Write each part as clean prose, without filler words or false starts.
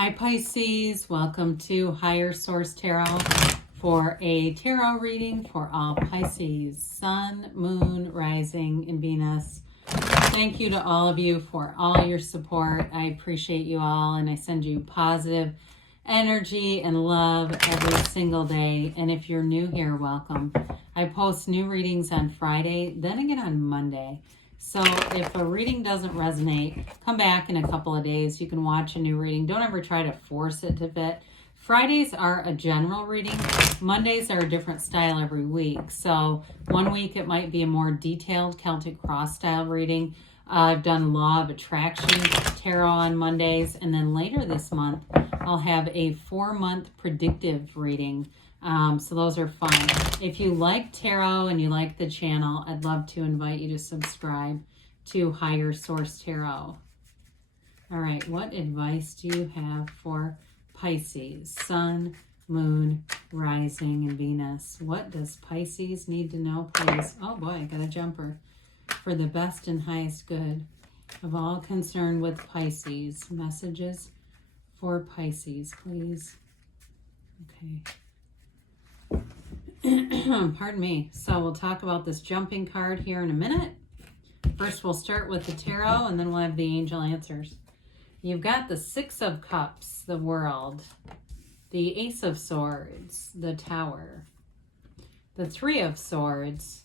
Hi Pisces, welcome to Higher Source Tarot for a tarot reading for all Pisces, Sun, Moon, Rising, and Venus. Thank you to all of you for all your support. I appreciate you all, and I send you positive energy and love every single day. And if you're new here, welcome. I post new readings on Friday, then again on Monday. So if a reading doesn't resonate, come back in a couple of days. You can watch a new reading. Don't ever try to force it to fit. Fridays are a general reading. Mondays are a different style every week. So one week it might be a more detailed Celtic Cross style reading. I've done Law of Attraction Tarot on Mondays. And then later this month, I'll have a 4-month predictive reading. So those are fun. If you like tarot and you like the channel, I'd love to invite you to subscribe to Higher Source Tarot. All right, what advice do you have for Pisces, Sun, Moon, Rising, and Venus? What does Pisces need to know, please? Oh boy, I got a jumper. For the best and highest good of all concerned with Pisces. Messages for Pisces, please. Okay. Pardon me. So we'll talk about this jumping card here in a minute. First, we'll start with the tarot, and then we'll have the angel answers. You've got the Six of Cups, the World, the Ace of Swords, the Tower, the Three of Swords,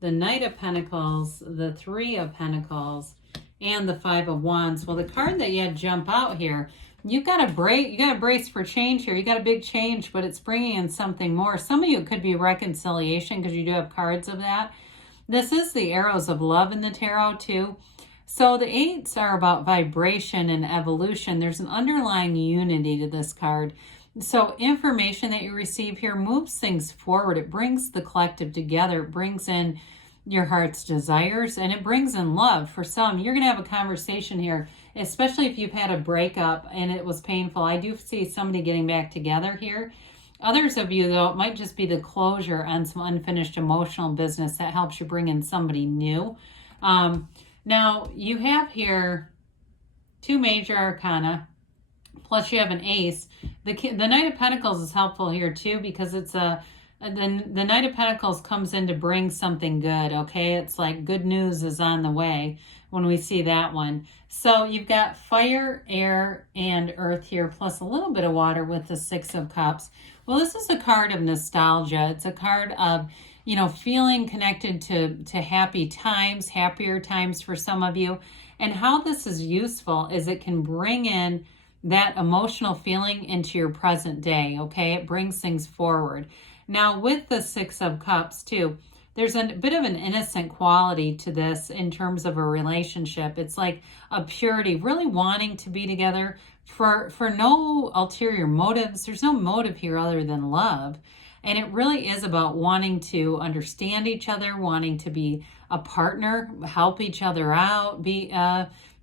the Knight of Pentacles, the Three of Pentacles, and the Five of Wands. Well, the card that you had jump out here, you got to brace for change here. You got a big change, but it's bringing in something more. Some of you, it could be reconciliation because you do have cards of that. This is the arrows of love in the tarot too. So the eights are about vibration and evolution. There's an underlying unity to this card. So information that you receive here moves things forward. It brings the collective together. It brings in your heart's desires, and it brings in love. For some, you're going to have a conversation here, especially if you've had a breakup and it was painful. I do see somebody getting back together here. Others of you, though, it might just be the closure on some unfinished emotional business that helps you bring in somebody new. Now, you have here two major arcana, plus you have an ace. The Knight of Pentacles is helpful here, too, because it's the Knight of Pentacles comes in to bring something good, okay? It's like good news is on the way when we see that one. So you've got fire, air, and earth here, plus a little bit of water with the Six of Cups. Well, this is a card of nostalgia. It's a card of, you know, feeling connected to happy times, happier times for some of you. And how this is useful is it can bring in that emotional feeling into your present day, okay? It brings things forward. Now, with the Six of Cups, too, there's a bit of an innocent quality to this in terms of a relationship. It's like a purity, really wanting to be together for no ulterior motives. There's no motive here other than love. And it really is about wanting to understand each other, wanting to be a partner, help each other out, be,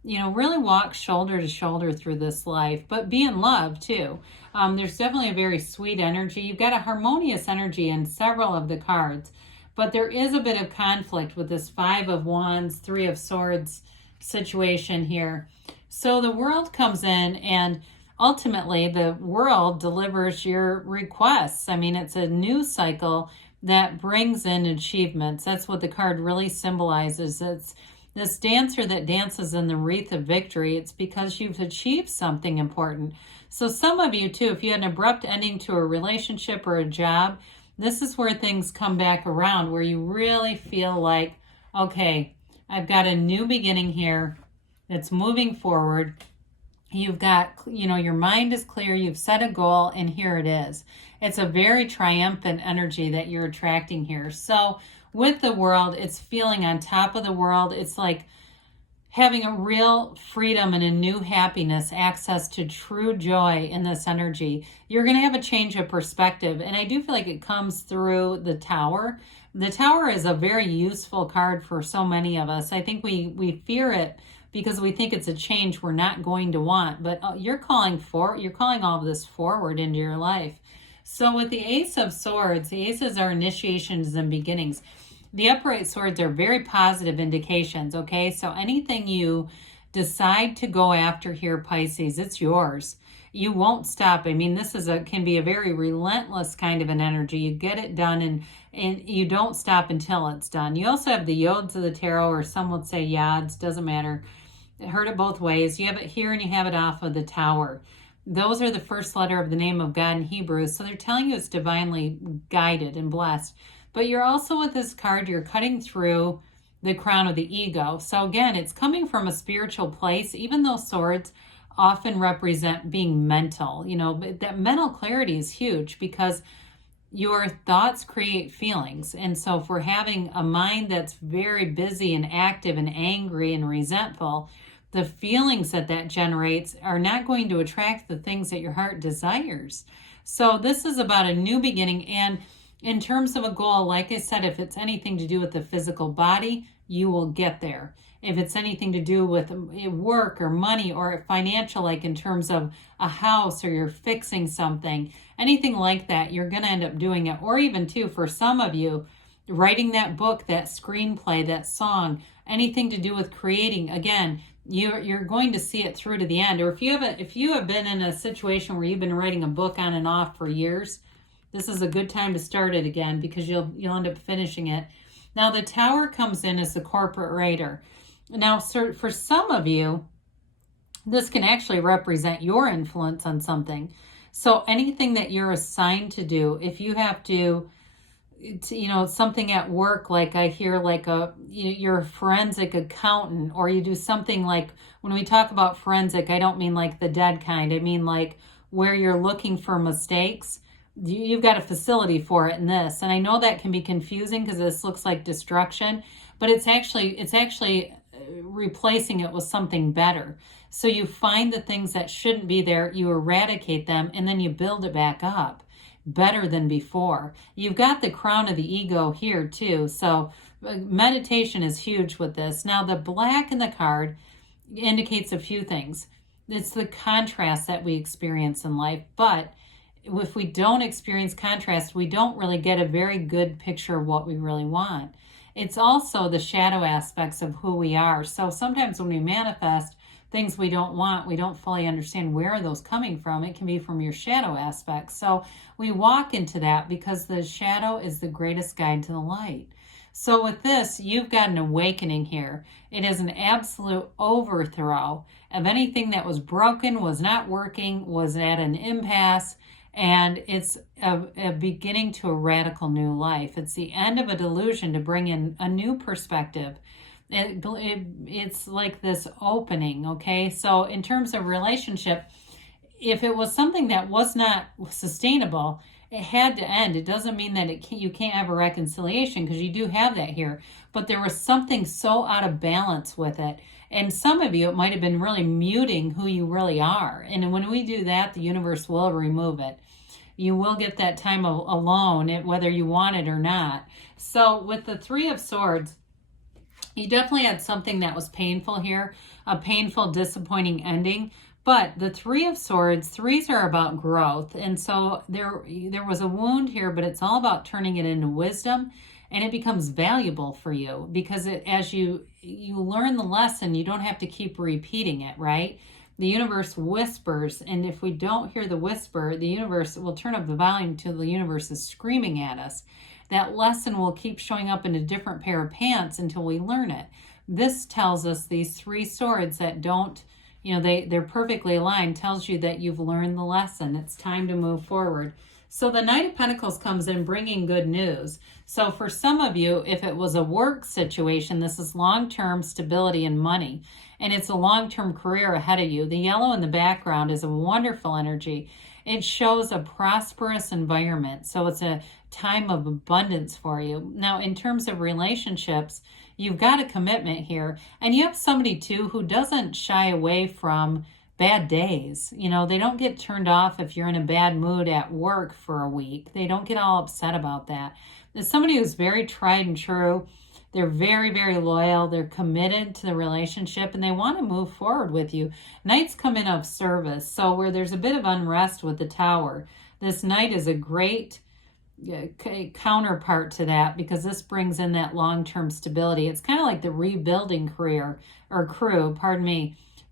really walk shoulder to shoulder through this life, but be in love too. There's definitely a very sweet energy. You've got a harmonious energy in several of the cards, but there is a bit of conflict with this Five of Wands, Three of Swords situation here. So the world comes in, and ultimately the world delivers your requests. I mean, it's a news cycle that brings in achievements. That's what the card really symbolizes. It's this dancer that dances in the wreath of victory. It's because you've achieved something important. So some of you too, if you had an abrupt ending to a relationship or a job, this is where things come back around, where you really feel like, okay, I've got a new beginning here. It's moving forward. You've got, your mind is clear. You've set a goal, and here it is. It's a very triumphant energy that you're attracting here. So with the world, it's feeling on top of the world. It's like having a real freedom and a new happiness, access to true joy in this energy. You're going to have a change of perspective. And I do feel like it comes through the Tower. The Tower is a very useful card for so many of us. I think we fear it because we think it's a change we're not going to want. But you're calling all of this forward into your life. So with the Ace of Swords, the aces are initiations and beginnings. The upright swords are very positive indications, okay? So anything you Decide to go after here, Pisces. It's yours. You won't stop. I mean, this can be a very relentless kind of an energy. You get it done, and you don't stop until it's done. You also have the Yods of the Tarot, or some would say Yads, doesn't matter. Heard it both ways. You have it here and you have it off of the Tower. Those are the first letter of the name of God in Hebrew. So they're telling you it's divinely guided and blessed. But you're also, with this card, you're cutting through the crown of the ego. So again, it's coming from a spiritual place, even though swords often represent being mental. You know, but that mental clarity is huge because your thoughts create feelings. And so if we're having a mind that's very busy and active and angry and resentful, the feelings that generates are not going to attract the things that your heart desires. So this is about a new beginning. And in terms of a goal, like I said, if it's anything to do with the physical body, you will get there. If it's anything to do with work or money or financial, like in terms of a house, or you're fixing something, anything like that, you're going to end up doing it. Or even too, for some of you, writing that book, that screenplay, that song, anything to do with creating, again, you're going to see it through to the end. Or if you have been in a situation where you've been writing a book on and off for years, this is a good time to start it again, because you'll end up finishing it. Now the Tower comes in as the corporate writer. Now, for some of you, this can actually represent your influence on something. So anything that you're assigned to do, if you have to something at work, like I hear, like you're a forensic accountant, or you do something like, when we talk about forensic, I don't mean like the dead kind. I mean like where you're looking for mistakes. You've got a facility for it in this. And I know that can be confusing because this looks like destruction, but it's actually replacing it with something better. So you find the things that shouldn't be there, you eradicate them, and then you build it back up better than before. You've got the crown of the ego here too. So meditation is huge with this. Now the black in the card indicates a few things. It's the contrast that we experience in life, but if we don't experience contrast, we don't really get a very good picture of what we really want. It's also the shadow aspects of who we are. So sometimes when we manifest things we don't want, we don't fully understand where are those coming from. It can be from your shadow aspects. So we walk into that because the shadow is the greatest guide to the light. So with this, you've got an awakening here. It is an absolute overthrow of anything that was broken, was not working, was at an impasse, and it's a beginning to a radical new life. It's the end of a delusion to bring in a new perspective. It's like this opening, okay? So in terms of relationship, if it was something that was not sustainable, it had to end. It doesn't mean that you can't have a reconciliation, because you do have that here. But there was something so out of balance with it. And some of you, it might have been really muting who you really are. And when we do that, the universe will remove it. You will get that time alone, whether you want it or not. So with the Three of Swords, you definitely had something that was painful here, a painful, disappointing ending. But the Three of Swords, threes are about growth. And so there was a wound here, but it's all about turning it into wisdom, and it becomes valuable for you, because as you learn the lesson, you don't have to keep repeating it, right? The universe whispers, and if we don't hear the whisper, the universe will turn up the volume till the universe is screaming at us. That lesson will keep showing up in a different pair of pants until we learn it. This tells us these three swords that don't, they're perfectly aligned, tells you that you've learned the lesson. It's time to move forward. So the Knight of Pentacles comes in bringing good news. So for some of you, if it was a work situation, this is long-term stability and money, and it's a long-term career ahead of you. The yellow in the background is a wonderful energy. It shows a prosperous environment. So it's a time of abundance for you. Now, in terms of relationships, you've got a commitment here, and you have somebody too who doesn't shy away from bad days. They don't get turned off if you're in a bad mood at work for a week. They don't get all upset about that. There's somebody who's very tried and true. They're very, very loyal. They're committed to the relationship, and they want to move forward with you. Knights come in of service. So where there's a bit of unrest with the Tower, this Knight is a great counterpart to that, because this brings in that long-term stability. It's kind of like the rebuilding crew,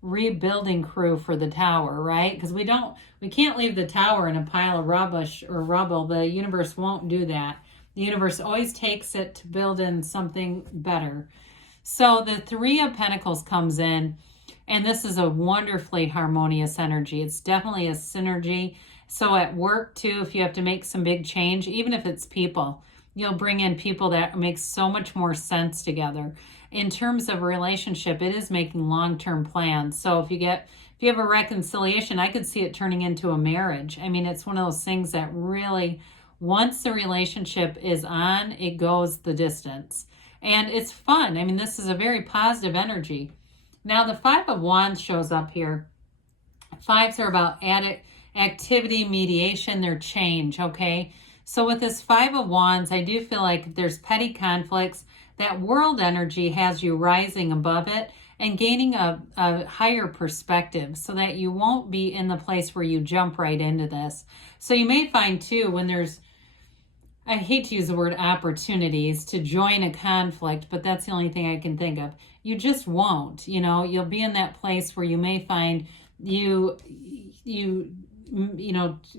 rebuilding crew for the tower, right? Because we can't leave the tower in a pile of rubbish or rubble. The universe won't do that. The universe always takes it to build in something better. So the Three of Pentacles comes in, and this is a wonderfully harmonious energy. It's definitely a synergy. So at work too, if you have to make some big change, even if it's people, you'll bring in people that make so much more sense together. In terms of a relationship, it is making long-term plans. So if you have a reconciliation, I could see it turning into a marriage. I mean, it's one of those things that really, once the relationship is on, it goes the distance. And it's fun. I mean, this is a very positive energy. Now, the Five of Wands shows up here. Fives are about activity, mediation, their change, okay? So with this Five of Wands, I do feel like there's petty conflicts. That world energy has you rising above it and gaining a higher perspective so that you won't be in the place where you jump right into this. So you may find too, when there's, I hate to use the word opportunities to join a conflict, but that's the only thing I can think of. You just won't, you'll be in that place where you may find you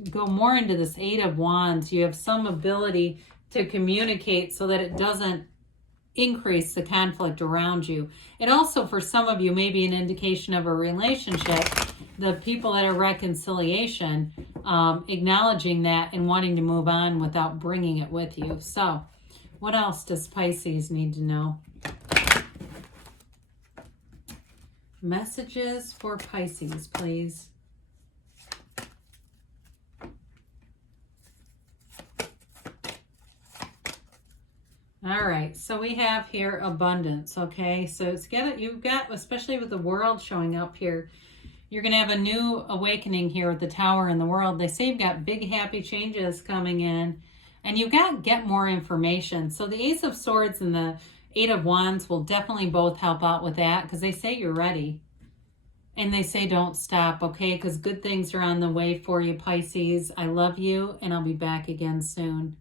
go more into this Eight of Wands. You have some ability to communicate so that it doesn't increase the conflict around you. It also, for some of you, may be an indication of a relationship. The people that are reconciliation, acknowledging that and wanting to move on without bringing it with you. So what else does Pisces need to know? Messages for Pisces, please. All right, so we have here abundance, okay? So you've got, especially with the world showing up here, you're going to have a new awakening here with the Tower and the World. They say you've got big, happy changes coming in, and you've got to get more information. So the Ace of Swords and the Eight of Wands will definitely both help out with that, because they say you're ready. And they say don't stop, okay? Because good things are on the way for you, Pisces. I love you, and I'll be back again soon.